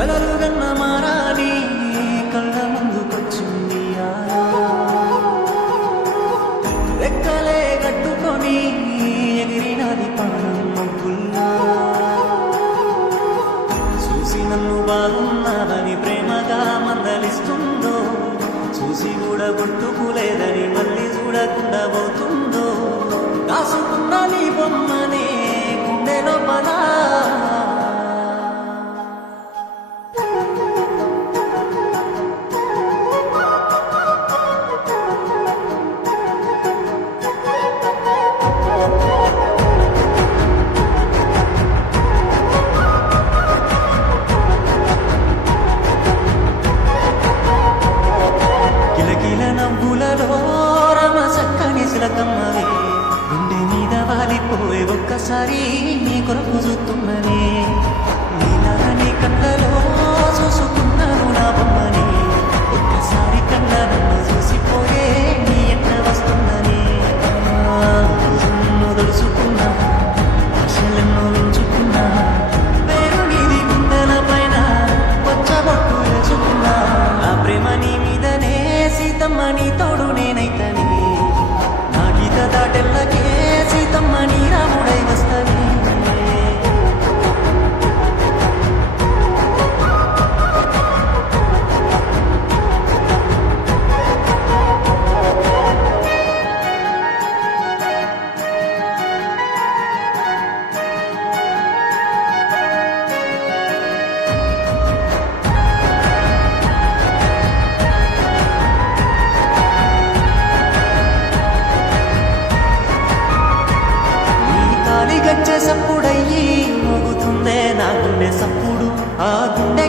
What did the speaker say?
కలలుగన్న మారాని కళ్ళ ముందుకొచ్చింది రెక్కలే కట్టుకొని ఎగిరినది పానం మబ్బుల్లా చూసి నన్ను బాగున్నాదని ప్రేమగా మందలిస్తుందో చూసి కూడా గుర్తుకులేదని మళ్ళీ చూడకుండా పోతుందో కాసుకున్న నీ బొమ్మనే గుండె లోపల గుండె మీద వాలిపోయే ఒక్కసారి నీ కొరకు చూస్తున్ననే నీలాని కళ్ళలో చూసుకున్నాను నా బొమ్మని ఒక్కసారి కళ్ళ నన్ను చూసిపోయే నీ ఎట్లా వస్తుందని తెలుసుకున్నా ఆశలెన్నో ఉంచుకున్నా పేరు నీది గుండెల పైన వచ్చబొట్టు వేసుకున్నా నా ప్రేమ నీ మీదనే సీతమ్మ నీ తోడు నేనైతని దాటెల్లకే సీతమ్మ నీ రాముడై వస్తది గచ్చే సప్పుడయ్యి మోగుతుందే నా గుండె సప్పుడు ఆ గుండె